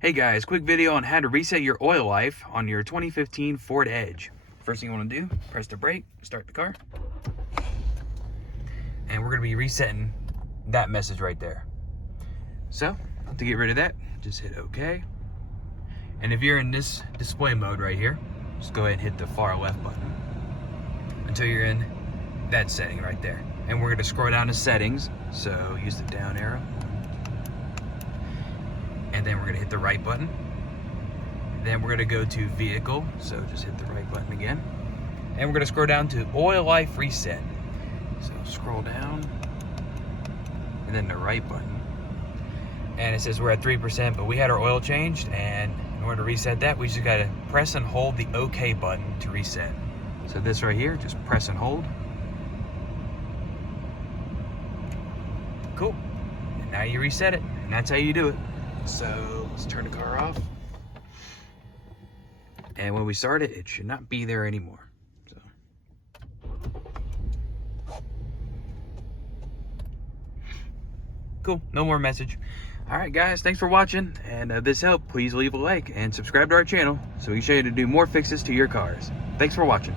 Hey guys, quick video on how to reset your oil life on your 2015 Ford Edge. First thing you want to do, press the brake, start the car. And we're going to be resetting that message right there. So, to get rid of that, just hit OK. And if you're in this display mode right here, just go ahead and hit the far left button until you're in that setting right there. And we're going to scroll down to settings, so use the down arrow. And then we're going to hit the right button. Then we're going to go to vehicle, so just hit the right button again. And we're going to scroll down to oil life reset. So scroll down, and then the right button. And it says we're at 3%, but we had our oil changed, and in order to reset that, we just got to press and hold the OK button to reset. So this right here, just press and hold. Cool. And now you reset it, and that's how you do it. So let's turn the car off. And when we start it, it should not be there anymore. So. Cool, no more message. All right, guys, thanks for watching. And if this helped, please leave a like and subscribe to our channel so we can show you to do more fixes to your cars. Thanks for watching.